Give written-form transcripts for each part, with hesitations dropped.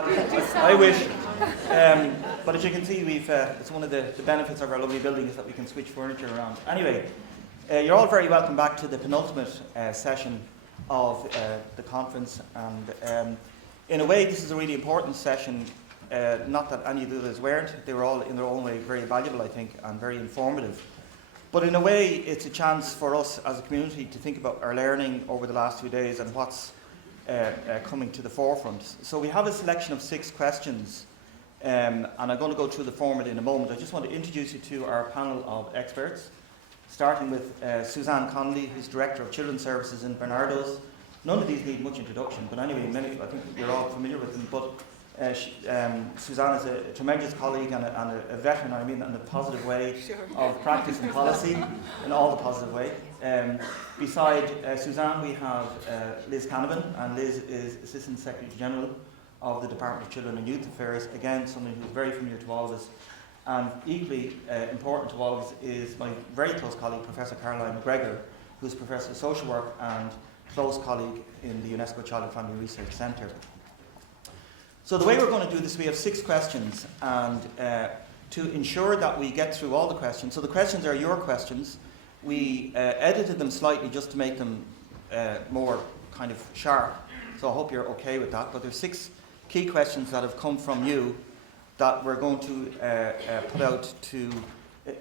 I wish. But as you can see, it's one of the benefits of our lovely building is that we can switch furniture around. Anyway, you're all very welcome back to the penultimate session of the conference. And in a way, this is a really important session. Not that any of the others weren't. They were all, in their own way, very valuable, I think, and very informative. But in a way, it's a chance for us as a community to think about our learning over the last 2 days and what's coming to the forefront. So we have a selection of 6 questions, and I'm going to go through the format in a moment. I just want to introduce you to our panel of experts, starting with Suzanne Connolly, who's Director of Children's Services in Barnardo's. None of these need much introduction, but anyway, I think you're all familiar with them. But Suzanne is a tremendous colleague and a veteran, I mean, in a positive way, of practice and policy, in all the positive way. Beside Suzanne, we have Liz Canavan, and Liz is Assistant Secretary General of the Department of Children and Youth Affairs. Again, someone who's very familiar to all of us. And equally important to all of us is my very close colleague, Professor Caroline McGregor, who's Professor of Social Work and close colleague in the UNESCO Child and Family Research Centre. So the way we're going to do this, we have 6 questions, and to ensure that we get through all the questions, so the questions are your questions. We edited them slightly just to make them more kind of sharp, so I hope you're okay with that. But there's 6 key questions that have come from you that we're going to put out to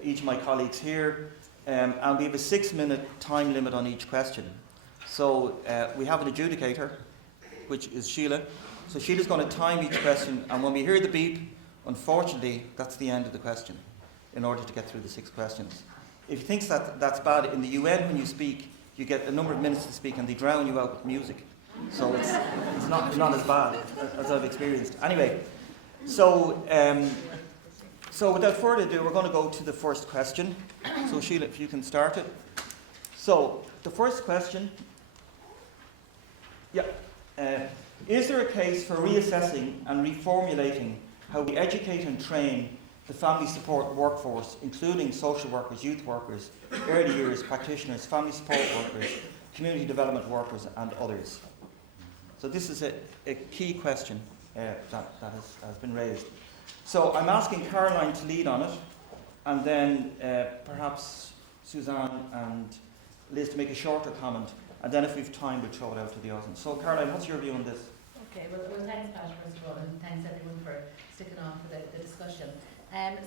each of my colleagues here, and we have a 6-minute time limit on each question. So we have an adjudicator, which is Sheila. So Sheila's going to time each question, and when we hear the beep, unfortunately, that's the end of the question, in order to get through the 6 questions. If you think that's bad, in the UN when you speak, you get a number of minutes to speak, and they drown you out with music. So it's not as bad as I've experienced. Anyway, so without further ado, we're going to go to the first question. So Sheila, if you can start it. So the first question, is there a case for reassessing and reformulating how we educate and train the family support workforce, including social workers, youth workers, early years practitioners, family support workers, community development workers, and others? So this is a key question that has been raised. So I'm asking Caroline to lead on it, and then perhaps Suzanne and Liz to make a shorter comment, and then if we've time, we'll throw it out to the audience. So Caroline, what's your view on this? Okay, well thanks Pat, first of all, and thanks everyone for sticking on for the discussion.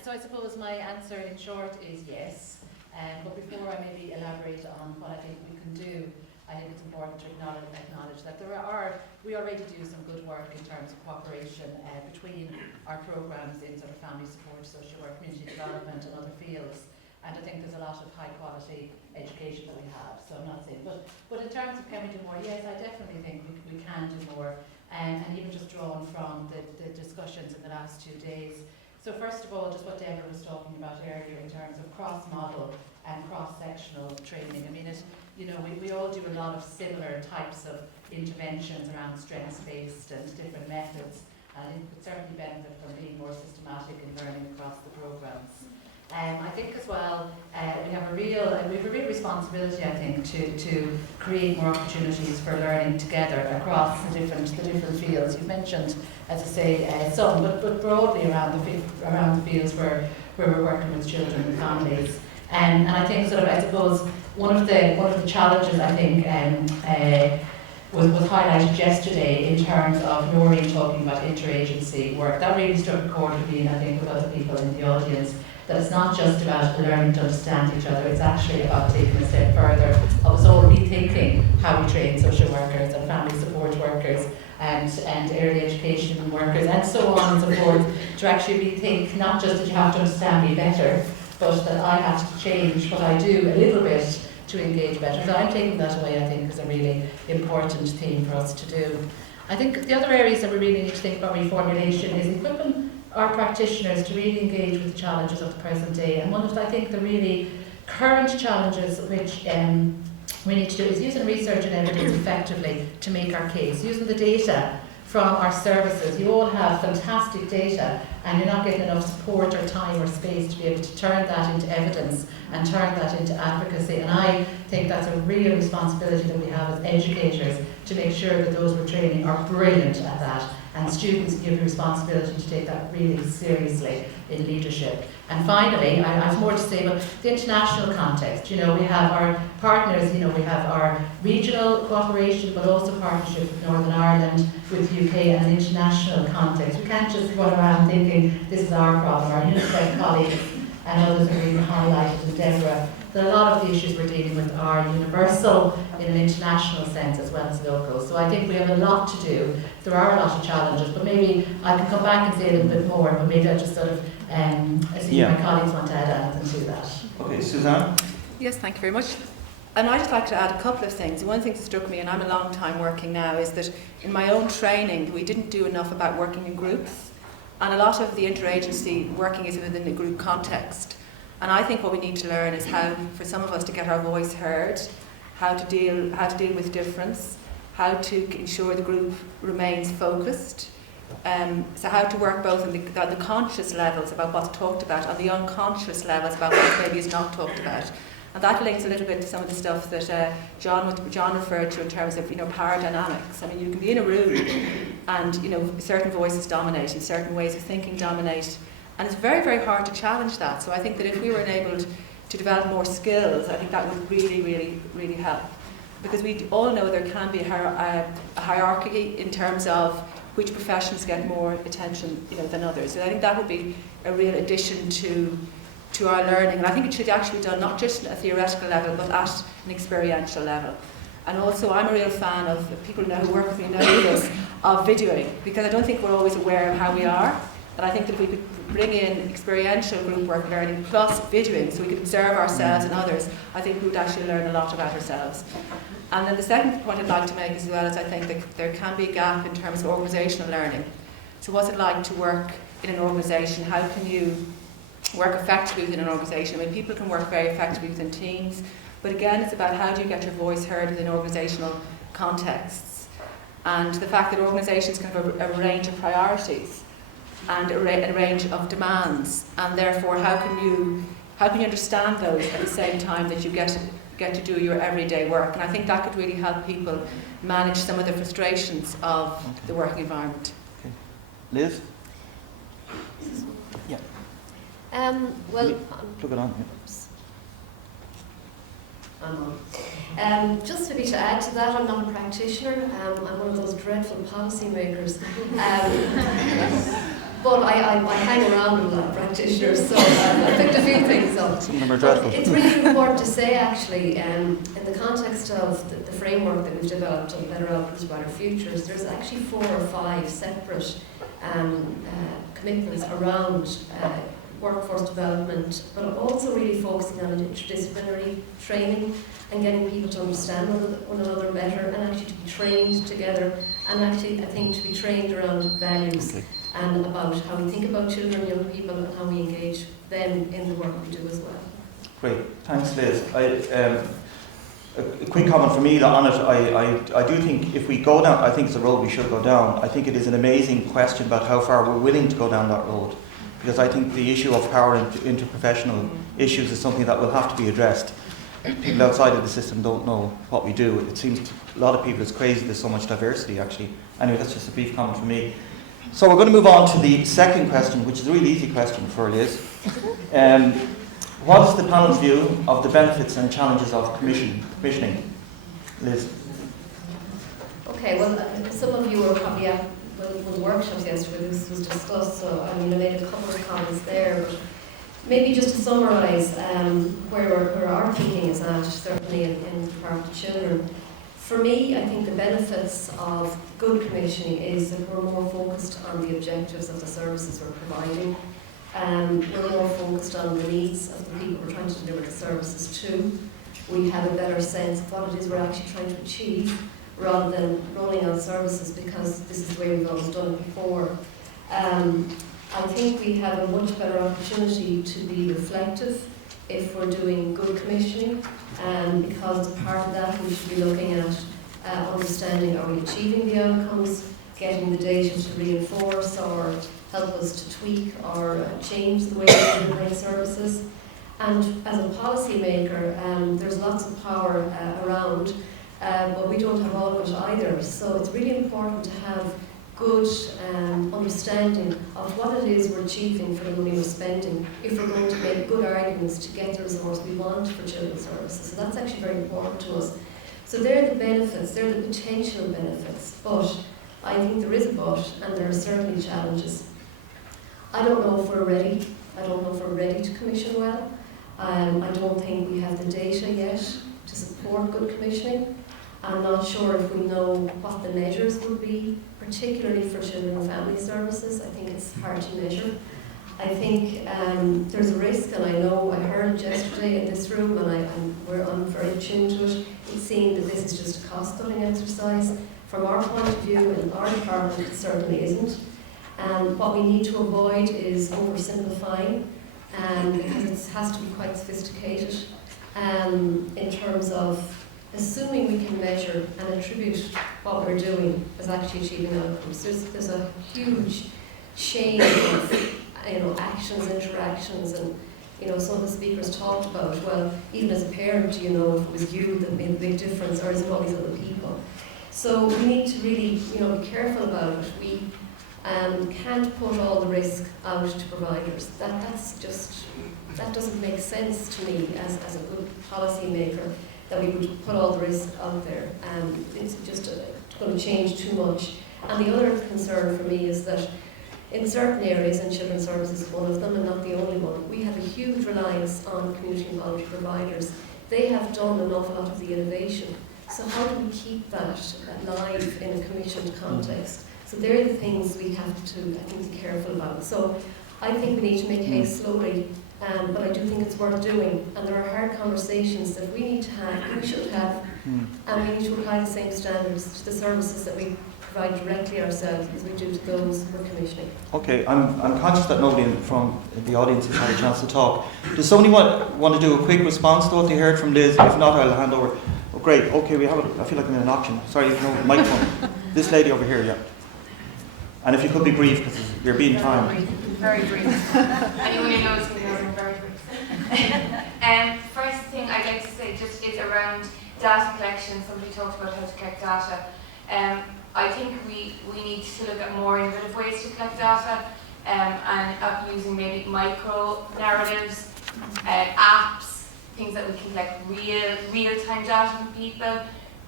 So I suppose my answer in short is yes, but before I maybe elaborate on what I think we can do, I think it's important to acknowledge that we already do some good work in terms of cooperation between our programmes in sort of family support, social work, community development and other fields. And I think there's a lot of high quality education that we have, so I'm not saying, but in terms of can we do more, yes, I definitely think we can do more, and even just drawn from the discussions in the last 2 days. So first of all, just what Deborah was talking about earlier in terms of cross-model and cross-sectional training. I mean, we all do a lot of similar types of interventions around strengths-based and different methods, and it could certainly benefit from being more systematic in learning across the programmes. I think as well, we have a real responsibility, I think, to create more opportunities for learning together across the different fields. You've mentioned, as I say, some, but broadly around the fields where we're working with children and families. And I think I suppose one of the challenges I think was highlighted yesterday in terms of Noreen talking about interagency work. That really struck a chord with me, and I think with other people in the audience, that it's not just about learning to understand each other, it's actually about taking a step further of us all rethinking how we train social workers and family support workers and early education workers and so on and so forth, to actually rethink not just that you have to understand me better, but that I have to change what I do a little bit to engage better. So I'm taking that away, I think, as a really important theme for us to do. I think the other areas that we really need to think about reformulation is equipping our practitioners to really engage with the challenges of the present day. And one of, I think, the really current challenges which we need to do is using research and evidence effectively to make our case, using the data from our services. You all have fantastic data, and you're not getting enough support or time or space to be able to turn that into evidence and turn that into advocacy. And I think that's a real responsibility that we have as educators to make sure that those we're training are brilliant at that and students give responsibility to take that really seriously in leadership. And finally, I have more to say about the international context. You know, we have our partners, you know, we have our regional cooperation, but also partnership with Northern Ireland, with UK, and an international context. We can't just run around thinking this is our problem. Our UNICEF colleagues and others have even highlighted in Deborah that a lot of the issues we're dealing with are universal in an international sense as well as local. So I think we have a lot to do. There are a lot of challenges, but maybe I can come back and say a little bit more, but maybe I'll just sort of see if my colleagues want to add anything to that. Okay, Suzanne? Yes, thank you very much. And I'd just like to add a couple of things. One thing that struck me, and I'm a long time working now, is that in my own training we didn't do enough about working in groups, and a lot of the interagency working is within a group context. And I think what we need to learn is how, for some of us, to get our voice heard, how to deal with difference, how to ensure the group remains focused. So how to work both on the conscious levels about what's talked about and the unconscious levels about what maybe is not talked about. And that links a little bit to some of the stuff that John referred to in terms of, you know, power dynamics. I mean, you can be in a room and, you know, certain voices dominate and certain ways of thinking dominate. And it's very, very hard to challenge that. So I think that if we were enabled to develop more skills, I think that would really, really, really help. Because we all know there can be a hierarchy in terms of which professions get more attention, you know, than others. So I think that would be a real addition to our learning. And I think it should actually be done not just at a theoretical level, but at an experiential level. And also, I'm a real fan of, people who work with me know this, of videoing, because I don't think we're always aware of how we are. And I think that if we could bring in experiential group work learning plus videoing, so we could observe ourselves and others, I think we would actually learn a lot about ourselves. And then the second point I'd like to make as well is I think that there can be a gap in terms of organisational learning. So what's it like to work in an organisation? How can you work effectively within an organisation? I mean, people can work very effectively within teams, but again, it's about how do you get your voice heard within organisational contexts. And the fact that organisations can have a range of priorities and a range of demands, and therefore how can you understand those at the same time that you get to do your everyday work. And I think that could really help people manage some of the frustrations of the working environment. Okay. Liz? Yeah. Well, plug it on. just maybe to add to that, I'm not a practitioner. I'm one of those dreadful policy makers. But I hang around with a lot of practitioners, so I picked a few things up. Some of them are dreadful. It's really important to say, actually, in the context of the framework that we've developed on Better Outcomes, Better Futures, there's actually 4 or 5 separate commitments around workforce development, but also really focusing on interdisciplinary training and getting people to understand one another better and actually to be trained together, and actually, I think, to be trained around values. Okay. And about how we think about children, young people, and how we engage them in the work we do as well. Great, thanks Liz. A quick comment from me on it. I do think if we go down, I think it's a road we should go down. I think it is an amazing question about how far we're willing to go down that road. Because I think the issue of power and interprofessional issues is something that will have to be addressed. People outside of the system don't know what we do. It seems to a lot of people it's crazy there's so much diversity actually. Anyway, that's just a brief comment from me. So we're going to move on to the second question, which is a really easy question for Liz. What is the panel's view of the benefits and challenges of commissioning? Liz? Okay, well, some of you were probably at one of the workshops yesterday this was discussed, so I made a couple of comments there, but maybe just to summarise where our thinking is at, certainly in regard to children. For me, I think the benefits of good commissioning is that we're more focused on the objectives of the services we're providing. We're more focused on the needs of the people we're trying to deliver the services to. We have a better sense of what it is we're actually trying to achieve, rather than rolling out services because this is the way we've always done it before. I think we have a much better opportunity to be reflective if we're doing good commissioning, because as part of that we should be looking at understanding, are we achieving the outcomes, getting the data to reinforce or help us to tweak or change the way we're delivering services. And as a policy maker, there's lots of power around, but we don't have all of it either. So it's really important to have good understanding of what it is we're achieving for the money we're spending if we're going to make good arguments to get the resource we want for children's services. So that's actually very important to us. So they're the benefits, they're the potential benefits, but I think there is a but, and there are certainly challenges. I don't know if we're ready. I don't know if we're ready to commission well. I don't think we have the data yet to support good commissioning. I'm not sure if we know what the measures would be, particularly for children and family services. I think it's hard to measure. I think there's a risk, and I know I heard it yesterday in this room, and I'm very attuned to it. It's seen that this is just a cost-cutting exercise. From our point of view, in our department, it certainly isn't. What we need to avoid is oversimplifying, because it has to be quite sophisticated in terms of assuming we can measure and attribute what we're doing as actually achieving outcomes. There's a huge chain of actions, interactions, and some of the speakers talked about, well, even as a parent, if it was you that made a big difference, or is it all these other people? So we need to really be careful about it. We can't put all the risk out to providers. That doesn't make sense to me as a good policy maker, that we would put all the risk out there. It's just going to change too much. And the other concern for me is that in certain areas, and children's services is one of them and not the only one, we have a huge reliance on community and voluntary providers. They have done an awful lot of the innovation. So how do we keep that alive in a commissioned context? So they're the things we have to, I think, be careful about. So I think we need to make haste slowly, but I do think it's worth doing. And there are hard conversations that we need to have, we should have, and we need to apply the same standards to the services that we provide directly ourselves as we do to those we're commissioning. Okay, I'm conscious that nobody from the audience has had a chance to talk. Does somebody want to do a quick response to what they heard from Liz? If not, I'll hand over. Oh, great. Okay, we have I feel like I'm in an auction. Sorry, no microphone. This lady over here, yeah. And if you could be brief, because you're being timed. Very brief. Anyone who knows me knows I'm very brief. First thing I'd like to say just is around data collection. Somebody talked about how to collect data. I think we need to look at more innovative ways to collect data, and using maybe micro narratives, apps, things that we can collect real-time data from people.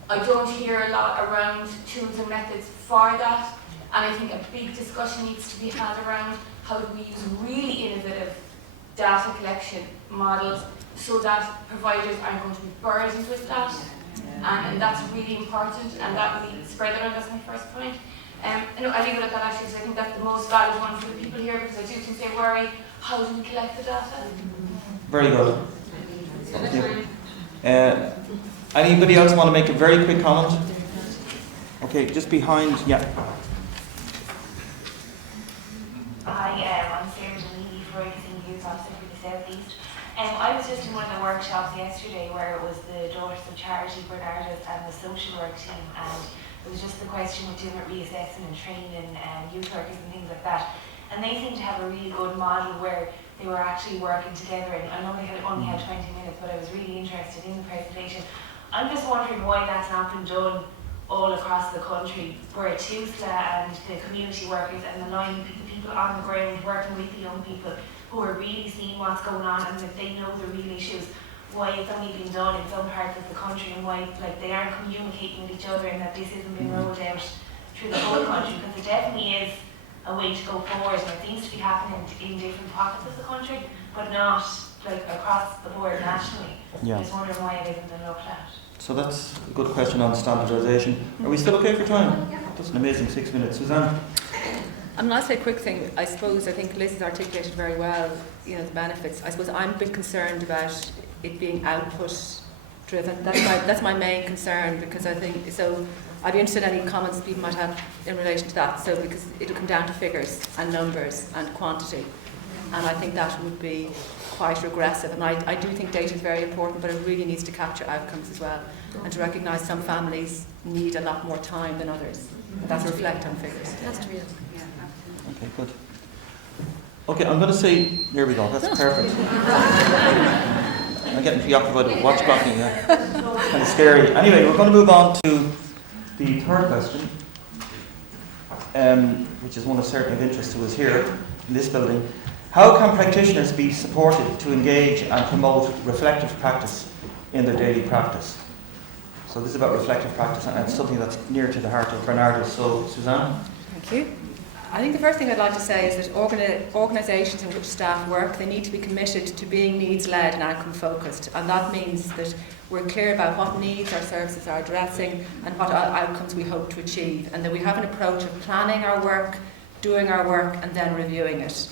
I don't hear a lot around tools and methods for that. And I think a big discussion needs to be had around how do we use really innovative data collection models so that providers aren't going to be burdened with that. And that's really important, and that we spread it around. That's my first point. I leave it at that actually, because I think that's the most valid one for the people here, because I do think they worry, how do we collect the data? Very good. Thank you. Anybody else want to make a very quick comment? Okay, just behind, yeah. Hi, I'm Sarah Delaney, Reassessing Youth Officer for the South East. I was just in one of the workshops yesterday where it was the Daughters of Charity, Bernardas, and the social work team, and it was just the question with doing reassessing and training youth workers and things like that. And they seemed to have a really good model where they were actually working together, and I know they only had 20 minutes, but I was really interested in the presentation. I'm just wondering why that's not been done all across the country, where TUSLA and the community workers and the people on the ground working with the young people who are really seeing what's going on and that they know the real issues, why it's only been done in some parts of the country and why they aren't communicating with each other and that this isn't being rolled out through the whole country, because it definitely is a way to go forward, and it seems to be happening in different pockets of the country, but not across the board nationally. Yeah. I'm just wondering why it isn't been looked at. So that's a good question on standardisation. Are we still okay for time? That's an amazing 6 minutes. Suzanne? I'll say a quick thing. I think Liz has articulated very well, the benefits. I suppose I'm a bit concerned about it being output driven. That's my main concern, because I think, so I'd be interested in any comments people might have in relation to that. So because it'll come down to figures and numbers and quantity. And I think that would be quite regressive. And I do think data is very important, but it really needs to capture outcomes as well, and to recognise some families need a lot more time than others. And that's reflect on figures. That's true. Okay, good. Okay, I'm going to say, there we go, that's perfect. I'm getting preoccupied with watch blocking, yeah. It's kind of scary. Anyway, we're going to move on to the third question. which is one of certainly of interest to us here in this building. How can practitioners be supported to engage and promote reflective practice in their daily practice? So this is about reflective practice, and it's something that's near to the heart of Bernardo's. So, Suzanne? Thank you. I think the first thing I'd like to say is that organisations in which staff work, they need to be committed to being needs-led and outcome-focused, and that means that we're clear about what needs our services are addressing and what outcomes we hope to achieve, and that we have an approach of planning our work, doing our work, and then reviewing it.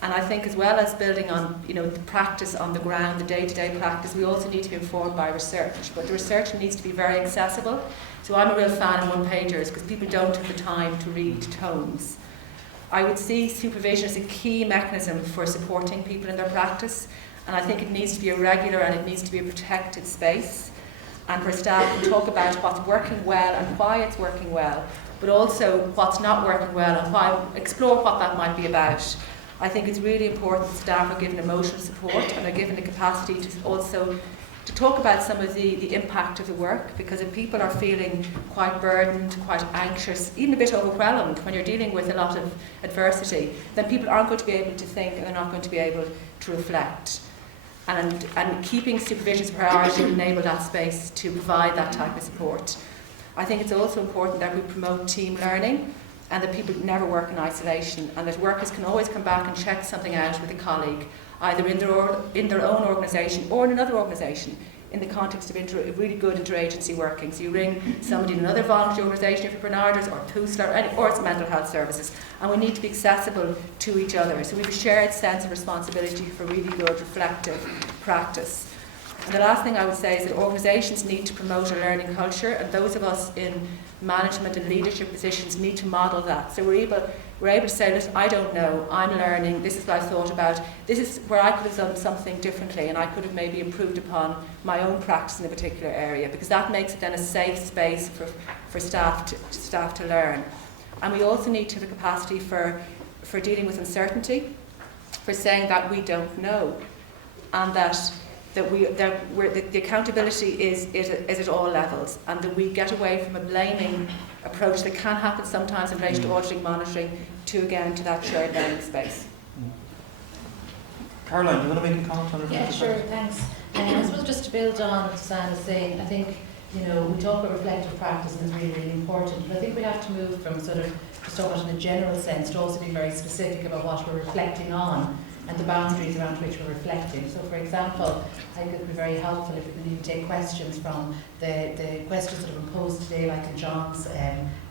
And I think as well as building on the practice on the ground, the day-to-day practice, we also need to be informed by research, but the research needs to be very accessible. So I'm a real fan of one-pagers because people don't have the time to read tomes. I would see supervision as a key mechanism for supporting people in their practice, and I think it needs to be a regular and it needs to be a protected space, and where staff can talk about what's working well and why it's working well, but also what's not working well and why, explore what that might be about. I think it's really important that staff are given emotional support and are given the capacity to also to talk about some of the impact of the work, because if people are feeling quite burdened, quite anxious, even a bit overwhelmed when you're dealing with a lot of adversity, then people aren't going to be able to think and they're not going to be able to reflect. And keeping supervision as a priority will enable that space to provide that type of support. I think it's also important that we promote team learning and that people never work in isolation, and that workers can always come back and check something out with a colleague, either in their own organisation or in another organisation, in the context of really good interagency working. So you ring somebody in another voluntary organisation, if you're Bernardo's or PUSLA or it's mental health services, and we need to be accessible to each other. So we have a shared sense of responsibility for really good reflective practice. And the last thing I would say is that organisations need to promote a learning culture, and those of us in management and leadership positions need to model that. So we're able to say, listen, I don't know, I'm learning, this is what I thought about, this is where I could have done something differently, and I could have maybe improved upon my own practice in a particular area, because that makes it then a safe space for staff to learn. And we also need to have a capacity for dealing with uncertainty, for saying that we don't know, and that the accountability is at all levels, and that we get away from a blaming approach that can happen sometimes in relation to auditing, monitoring, to that shared learning space. Caroline, do you want to make a comment on it? Yeah, sure, thanks. I suppose just to build on what Suzanne is saying, I think we talk about reflective practice and it's really, really important, but I think we have to move from sort of just talk about it in a general sense to also be very specific about what we're reflecting on and the boundaries around which we're reflecting. So, for example, I think it would be very helpful if we could even take questions from the questions that have been posed today, like in John's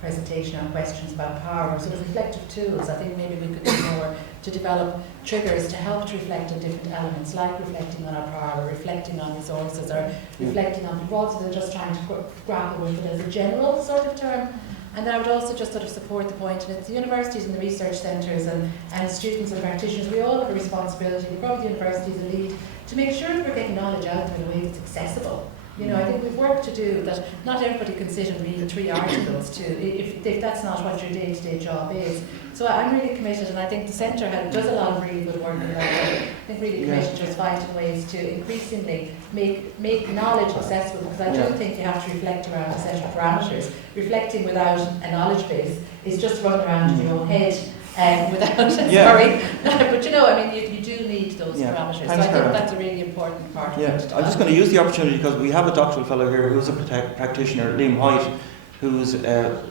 presentation on questions about power, or sort of reflective tools. I think maybe we could do more to develop triggers to help to reflect on different elements, like reflecting on our power, or reflecting on resources, or reflecting on people, rather than just trying to grapple with it as a general sort of term. And then I would also just sort of support the point, and it's the universities and the research centres and students and practitioners, we all have a responsibility, probably the universities a lead, to make sure that we're getting knowledge out there in a way that's accessible. I think we've work to do, that not everybody can sit and read 3 articles if that's not what your day-to-day job is. So I'm really committed, and I think the centre does a lot of really good work in that way. I think really committed to us finding ways to increasingly make knowledge accessible, because I do think you have to reflect around a set of parameters. Reflecting without a knowledge base is just running around in your own head without, sorry. But you do need those parameters. Thanks, so I think that's a really important part of it. I'm just going to use the opportunity, because we have a doctoral fellow here who's a practitioner, Liam White, who's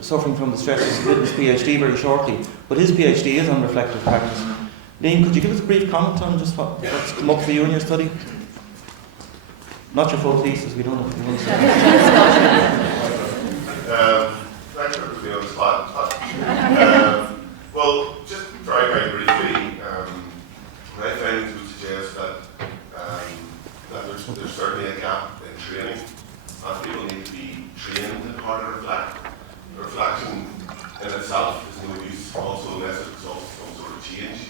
suffering from the stresses of his PhD very shortly. But his PhD is on reflective practice. Liam, could you give us a brief comment on just what's come up for you in your study? Not your full thesis, we don't know. Thanks for putting me on the spot. Well, just very, very briefly, my findings would suggest that there's certainly a gap in training, and people need to be trained in how to reflect. Reflection in itself is no use, also unless it results in some sort of change.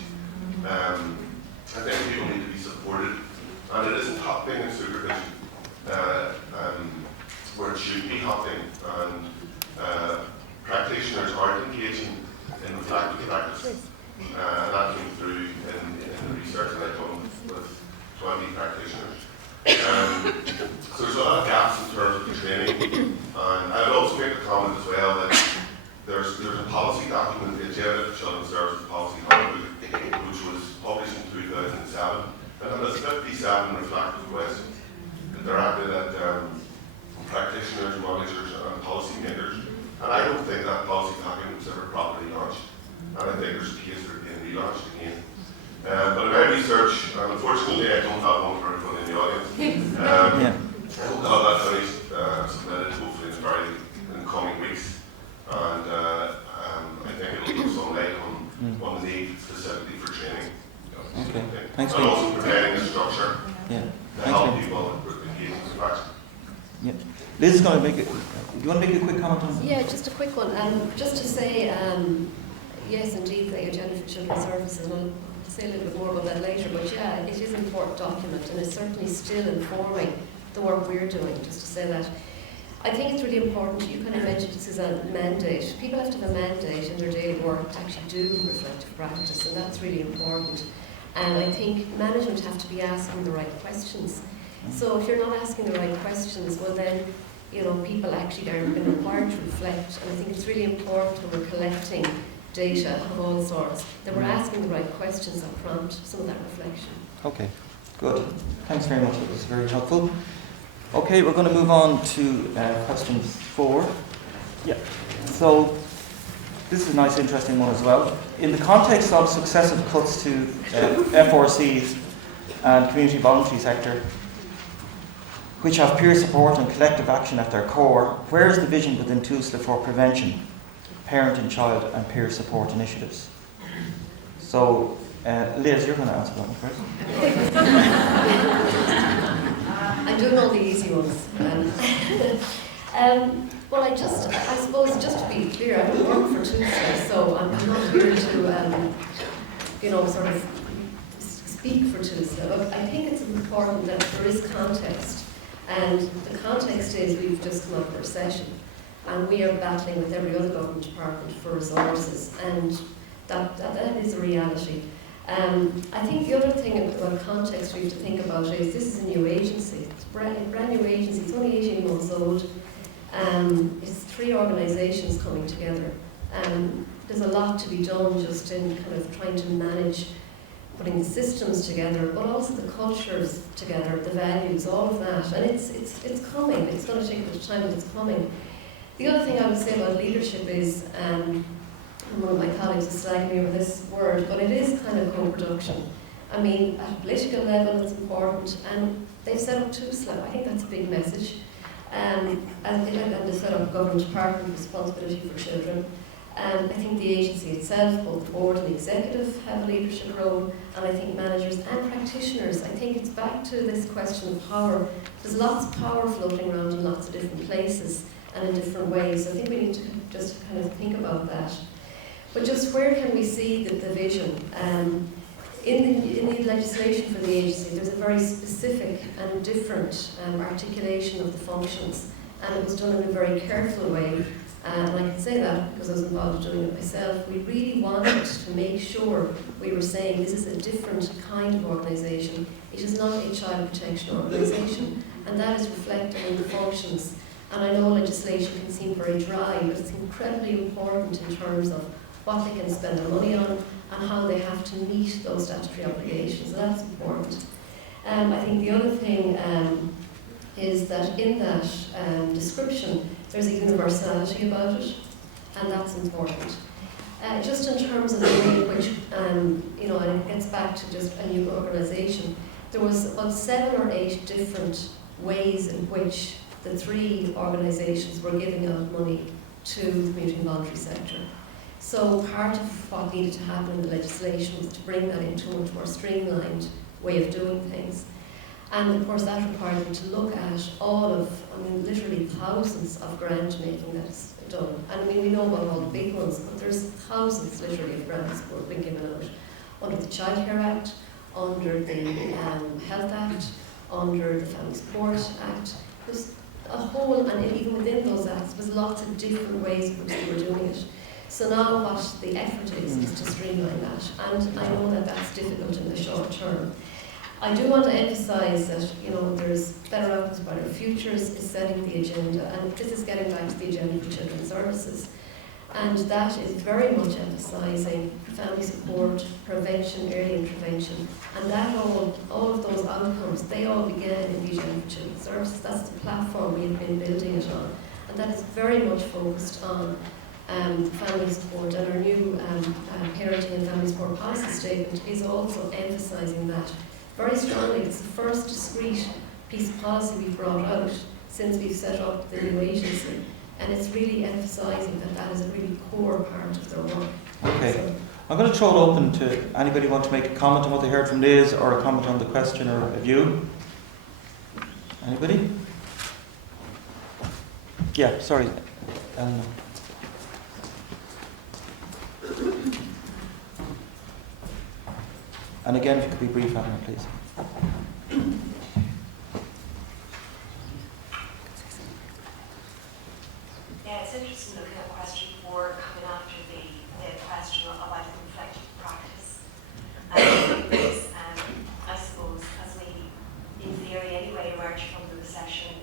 I think people need to be supported, and it isn't happening in supervision where it should be happening, and practitioners aren't engaging in reflective practice. And that came through in the research that I've done with 20 practitioners. So there's a lot of gaps in terms of the training. And I would also make a comment as well that there's a policy document, the Agenda for Children's Services Policy Handbook, which was published in 2007, and it has 57 reflective questions that are acted at practitioners, managers, and policymakers. And I don't think that policy document was ever properly launched, and I think there's a case for it being relaunched again. But in my research, and unfortunately I don't have one for everyone in the audience, I hope to have that finished, submitted hopefully in the coming weeks. And I think it will give some light on the need specifically for training. Okay. Thanks, and also preparing the structure yeah. to help people with engagement in practice. Yeah. Liz is going to make it. Do you want to make a quick comment on that? Yeah, just a quick one. Just to say, yes, indeed, the Agenda for Children's Services, and I'll say a little bit more about that later, but yeah, it is an important document and it's certainly still informing the work we're doing, just to say that. I think it's really important, you kind of mentioned this as a mandate. People have to have a mandate in their daily work to actually do reflective practice, and that's really important. And I think management have to be asking the right questions. So if you're not asking the right questions, well then, you know, people actually are being required to reflect. And I think it's really important when we're collecting data of all sorts that we're asking the right questions that prompt some of that reflection. Okay, good. Thanks very much. It was very helpful. Okay, we're going to move on to question 4. Yeah. So this is a nice, interesting one as well. In the context of successive cuts to FRCs and community voluntary sector, which have peer support and collective action at their core, where is the vision within TUSLA for prevention, parent and child and peer support initiatives? So, Liz, you're going to answer that one first. I'm doing all the easy ones. Well, I suppose, just to be clear, I don't work for TUSLA, so I'm not here to, sort of speak for TUSLA, but I think it's important that there is context. And the context is we've just come out of a recession, and we are battling with every other government department for resources, and that is a reality. I think the other thing about context we have to think about is this is a new agency. It's a brand new agency. It's only 18 months old. It's 3 organisations coming together. There's a lot to be done just in kind of trying to manage putting the systems together, but also the cultures together, the values, all of that. And it's coming. It's going to take a bit of time, but it's coming. The other thing I would say about leadership is, one of my colleagues is slagging me over this word, but it is kind of co-production. I mean, at a political level it's important, and they've set up TUSLA. I think that's a big message. And they set up a government department with responsibility for children. I think the agency itself, both the board and the executive, have a leadership role, and I think managers and practitioners. I think it's back to this question of power. There's lots of power floating around in lots of different places and in different ways. I think we need to just kind of think about that. But just where can we see the vision? In the legislation for the agency, there's a very specific and different articulation of the functions, and it was done in a very careful way. And I can say that because I was involved in doing it myself. We really wanted to make sure we were saying this is a different kind of organisation. It is not a child protection organisation, and that is reflected in the functions. And I know legislation can seem very dry, but it's incredibly important in terms of what they can spend their money on and how they have to meet those statutory obligations. So that's important. I think the other thing is that in that description, there's a universality about it, and that's important. Just in terms of the way in which, and it gets back to just a new organisation, there was about 7 or 8 different ways in which the 3 organisations were giving out money to the community and voluntary sector. So part of what needed to happen in the legislation was to bring that into a much more streamlined way of doing things. And of course that required them to look at all of, literally thousands of grant making that's done. And we know about all the big ones, but there's thousands literally of grants that have been given out under the Child Care Act, under the Health Act, under the Family Support Act. There's a whole, and even within those acts, there was lots of different ways in which they were doing it. So now what the effort is to streamline that. And I know that that's difficult in the short term. I do want to emphasise that there's better outcomes, better futures is setting the agenda, and this is getting back to the agenda for children's services. And that is very much emphasising family support, prevention, early intervention, and that all of those outcomes, they all began in Vision for Children's Services. That's the platform we've been building it on, and that is very much focused on family support, and our new parenting and family support policy statement is also emphasising that very strongly. It's the first discrete piece of policy we've brought out since we've set up the new agency, and it's really emphasising that that is a really core part of their work. Okay. So, I'm going to throw it open to anybody want to make a comment on what they heard from Liz, or a comment on the question or a view. Anybody? Yeah, sorry. And again, if you could be brief, Anna, please. Yeah, it's interesting looking at question 4 coming after the question about reflective practice. I suppose, as we, in theory anyway, emerge from the recession,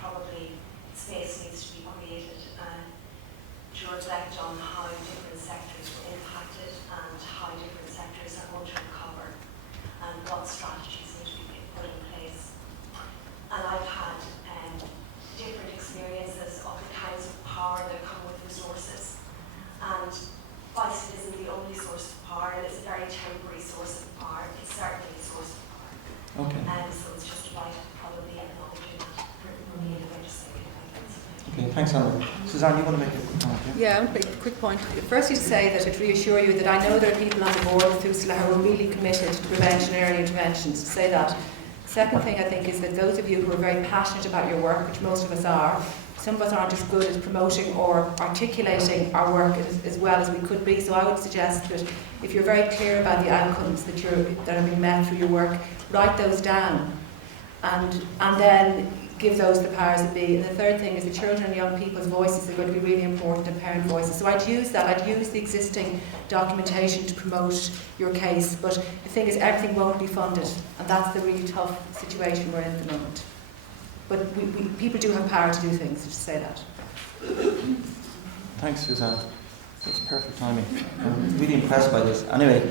probably space needs to be created to reflect on how different sectors were impacted and how different sectors are going to recover and what strategies need to be put in place. And I've had different experiences of the kinds of power that come with resources. And whilst it isn't the only source of power, and it's a very temporary source of power, it's certainly a source of power. Okay. So it's just about probably acknowledging that for me, the legislative guidance. Okay, thanks, Anna. Suzanne, you want to make a quick comment? Yeah, I want to make a quick point. Firstly, to say that to reassure you that I know there are people on the board of TUSLA who are really committed to prevention, early interventions, to say that. Second thing I think is that those of you who are very passionate about your work, which most of us are, some of us aren't as good at promoting or articulating our work as well as we could be. So I would suggest that if you're very clear about the outcomes that are being met through your work, write those down and then give those the powers that be. And the third thing is the children and young people's voices are going to be really important, and parent voices. So I'd use that. I'd use the existing documentation to promote your case. But the thing is, everything won't be funded, and that's the really tough situation we're in at the moment. But people do have power to do things, just say that. Thanks, Suzanne. That's perfect timing. I'm really impressed by this. Anyway,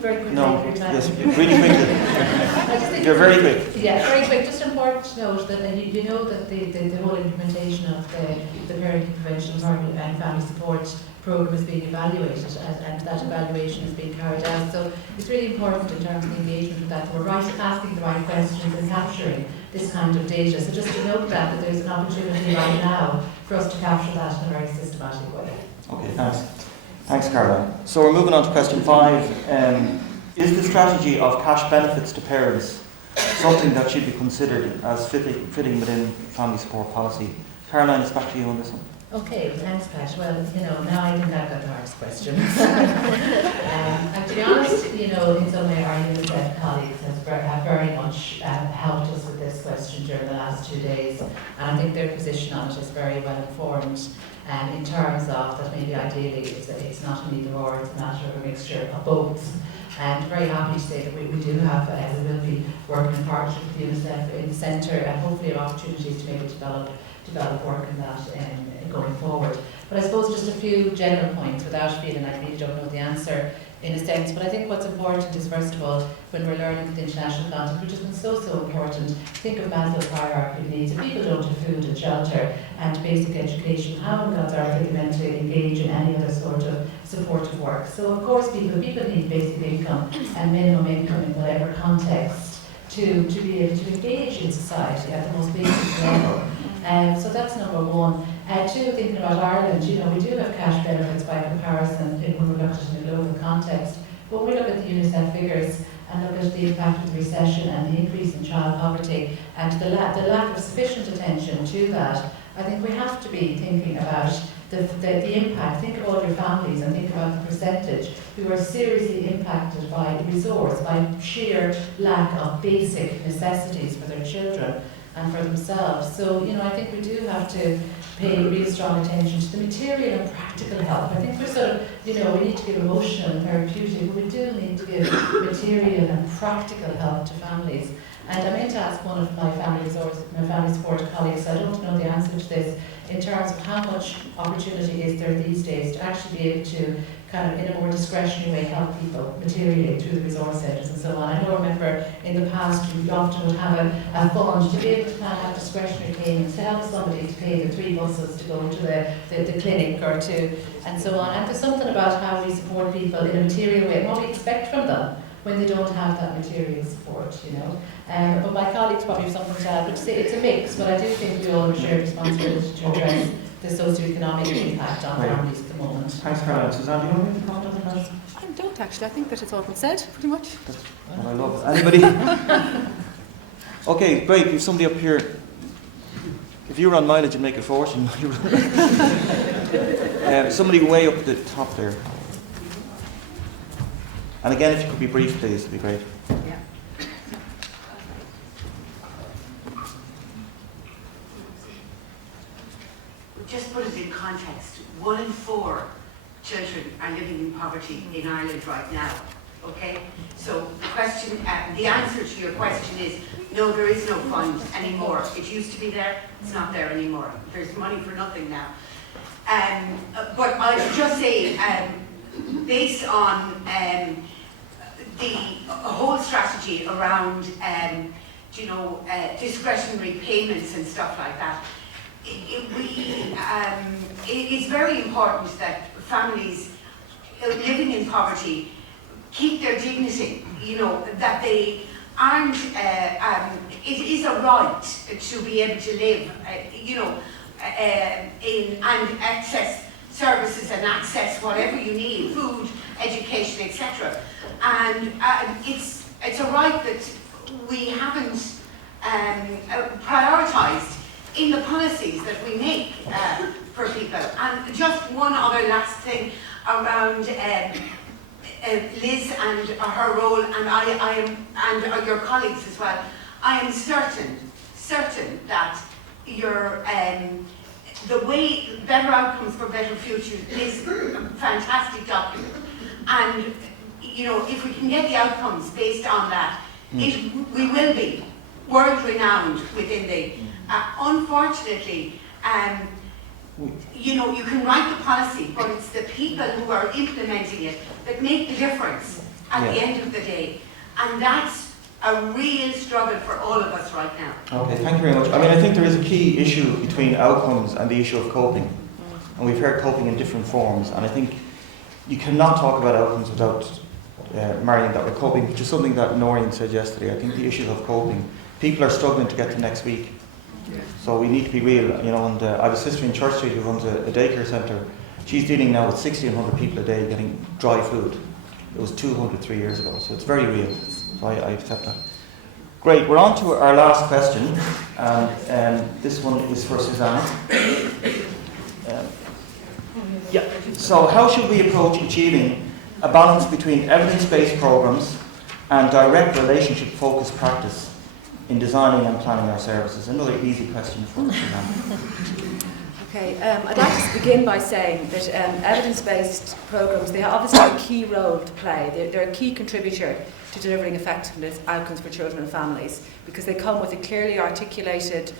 Very quickly. no, yes, really quickly. You're very quick. Yeah, very quick. Just important to note that you know that the whole implementation of the parenting prevention and family support programme is being evaluated, and that evaluation is being carried out. So it's really important in terms of the engagement with that. We're asking the right questions and capturing this kind of data. So just to note that there's an opportunity right now for us to capture that in a very systematic way. Okay, thanks. Thanks, Caroline. So we're moving on to question 5. Is the strategy of cash benefits to parents something that should be considered as fitting within family support policy? Caroline, it's back to you on this one. Okay, thanks, Pat. Well, now I think I've got the hardest question. And to be honest, in some way our UNICEF colleagues have very much helped us with this question during the last 2 days, and I think their position on it is very well informed. In terms of that, maybe ideally it's not an either or, it's a matter of a mixture of both. And very happy to say that we do have, we will be working in partnership with UNICEF in the centre, and hopefully have opportunities to maybe develop work in that going forward. But I suppose just a few general points without feeling I really don't know the answer in a sense. But I think what's important is, first of all, when we're learning the international context, which has been so important, think of Maslow's hierarchy of needs. If people don't have food and shelter and basic education, how on God's earth are they meant to engage in any other sort of supportive work? So of course people need basic income and minimum income in whatever context to be able to engage in society at the most basic level. So that's number one. 2, thinking about Ireland, we do have cash benefits by comparison when we look at it in a global context. But when we look at the UNICEF figures and look at the impact of the recession and the increase in child poverty and the lack of sufficient attention to that, I think we have to be thinking about the impact. Think of all your families and think about the percentage who are seriously impacted by resource, by sheer lack of basic necessities for their children and for themselves. So, I think we do have to pay really strong attention to the material and practical help. I think we're sort of, we need to give emotional and therapeutic, but we do need to give material and practical help to families. And I meant to ask one of my family support colleagues, I don't know the answer to this, in terms of how much opportunity is there these days to actually be able to kind of in a more discretionary way help people materially through the resource centres and so on. I remember in the past we often would have a fund to be able to have discretionary payments to help somebody to pay the 3 buses to go to the clinic or to and so on. And there's something about how we support people in a material way and what we expect from them when they don't have that material support, you know. But my colleagues probably have something to add, but it's a mix, but I do think we all have a shared responsibility to address the socio-economic impact on families at the moment. Thanks, Caroline. Suzanne, do you want to comment on that? I don't actually. I think that it's all been said, pretty much. That's what I love. Anybody? Okay, great. We've somebody up here. If you were on mileage, you'd make a fortune. Somebody way up at the top there. And again, if you could be brief, please, it'd be great. Yeah. Just put it in context, 1 in 4 children are living in poverty in Ireland right now, okay? So the question, the answer to your question is, no, there is no fund anymore. It used to be there, it's not there anymore. There's money for nothing now. But I should just say, based on the whole strategy around, discretionary payments and stuff like that, it's very important that families living in poverty keep their dignity, that they aren't, it is a right to be able to live, and access services and access whatever you need, food, education, etc. And it's a right that we haven't prioritised in the policies that we make for people. And just one other last thing around Liz and her role, and I am, and your colleagues as well. I am certain that your the way Better Outcomes for Better Futures is a fantastic document, and if we can get the outcomes based on that, we will be world renowned within the. Unfortunately, you can write the policy, but it's the people who are implementing it that make the difference at the end of the day. And that's a real struggle for all of us right now. Okay, thank you very much. I think there is a key issue between outcomes and the issue of coping. And we've heard coping in different forms. And I think you cannot talk about outcomes without marrying that with coping, which is something that Noreen said yesterday. I think the issues of coping, people are struggling to get to next week. So we need to be real, and I have a sister in Church Street who runs a daycare centre. She's dealing now with 1,600 people a day getting dry food. It was 200 3 years ago, so it's very real. So I accept that. Great, we're on to our last question, and this one is for Suzanne. So how should we approach achieving a balance between evidence-based programmes and direct relationship-focused practice in designing and planning our services? Another easy question for Suzanne. Okay, I'd like to begin by saying that evidence-based programmes, they obviously have a key role to play. They're a key contributor to delivering effectiveness outcomes for children and families, because they come with a clearly articulated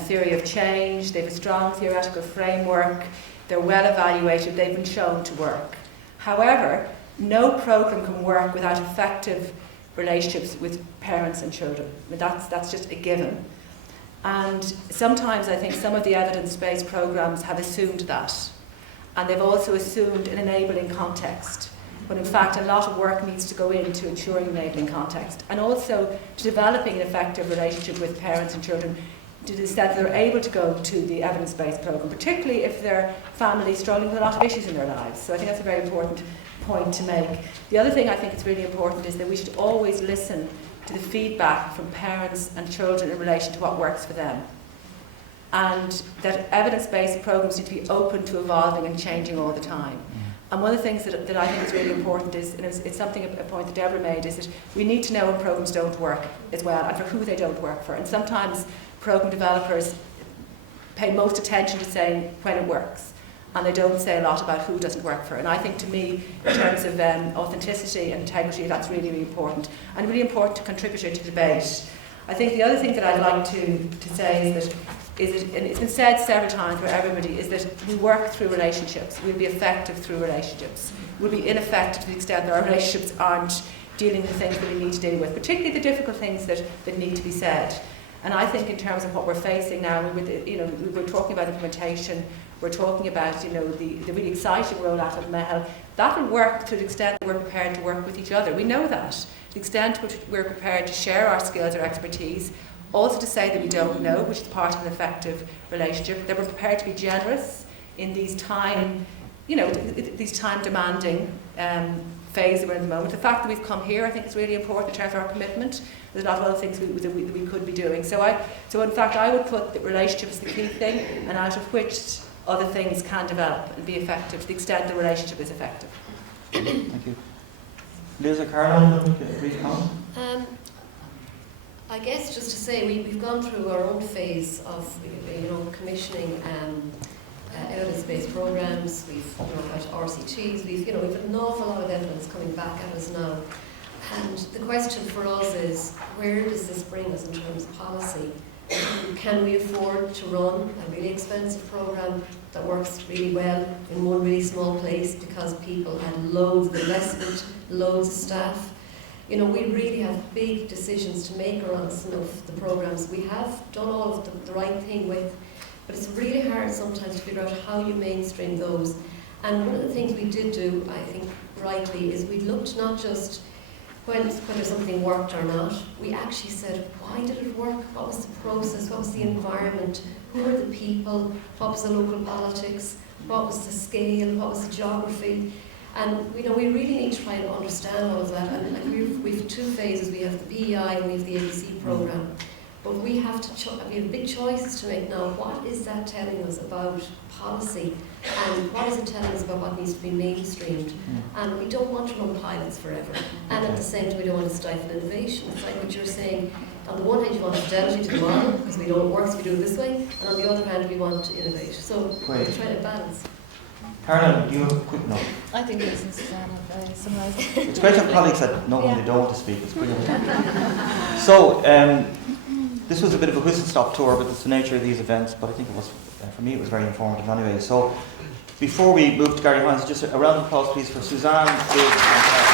theory of change, they have a strong theoretical framework, they're well evaluated, they've been shown to work. However, no programme can work without effective relationships with parents and children. That's just a given. And sometimes I think some of the evidence-based programmes have assumed that. And they've also assumed an enabling context, when in fact a lot of work needs to go into ensuring enabling context. And also to developing an effective relationship with parents and children to the extent that they're able to go to the evidence-based programme, particularly if their family is struggling with a lot of issues in their lives. So I think that's a very important point to make. The other thing I think is really important is that we should always listen to the feedback from parents and children in relation to what works for them. And that evidence-based programmes need to be open to evolving and changing all the time. And one of the things that I think is really important is, and it's something, a point that Deborah made, is that we need to know when programmes don't work as well, and for who they don't work for. And sometimes programme developers pay most attention to saying when it works, and they don't say a lot about who doesn't work for. And I think, to me, in terms of authenticity and integrity, that's really, really important, and really important to contribute to debate. I think the other thing that I'd like to say is that, and it's been said several times for everybody, is that we work through relationships. We'll be effective through relationships. We'll be ineffective to the extent that our relationships aren't dealing with the things that we need to deal with, particularly the difficult things that need to be said. And I think in terms of what we're facing now, we're talking about implementation, we're talking about the really exciting rollout of MEHEL. That will work to the extent that we're prepared to work with each other. We know that. To the extent to which we're prepared to share our skills, our expertise, also to say that we don't know, which is part of an effective relationship, that we're prepared to be generous in these time demanding phase that we're in the moment. The fact that we've come here, I think, is really important in terms of our commitment. There's a lot of other things that we could be doing. So in fact, I would put the relationship as the key thing, and out of which other things can develop and be effective to the extent the relationship is effective. Thank you. Liz or Caroline, brief comment? I guess just to say we've gone through our own phase of commissioning evidence-based programs. We've had RCTs. We've had an awful lot of evidence coming back at us now. And the question for us is, where does this bring us in terms of policy? Can we afford to run a really expensive program that works really well in one really small place because people had loads of investment, loads of staff? We really have big decisions to make around some of the programs. We have done all of the right thing with, but it's really hard sometimes to figure out how you mainstream those. And one of the things we did do, I think rightly, is we looked not just whether something worked or not. We actually said, why did it work? What was the process? What was the environment? Who were the people? What was the local politics? What was the scale? What was the geography? And we really need to try and understand all of that. And we've two phases. We have the PEI and we have the ABC programme. But we have big choices to make now. What is that telling us about policy? And what is it telling us about what needs to be mainstreamed? And we don't want to run pilots forever. And at the same time, we don't want to stifle innovation. It's like what you're saying. On the one hand, you want fidelity to the model, because we know it works, we do it this way. And on the other hand, we want to innovate. So we're trying to balance. Caroline, you have a quick note. I think Liz and Suzanne have summarised it. It's great to have colleagues that know when they don't want to speak. It's brilliant. So, this was a bit of a whistle-stop tour, but it's the nature of these events. But I think it was, for me, it was very informative anyway. So, before we move to Gary Hines, just a round of applause, please, for Suzanne, Liz, and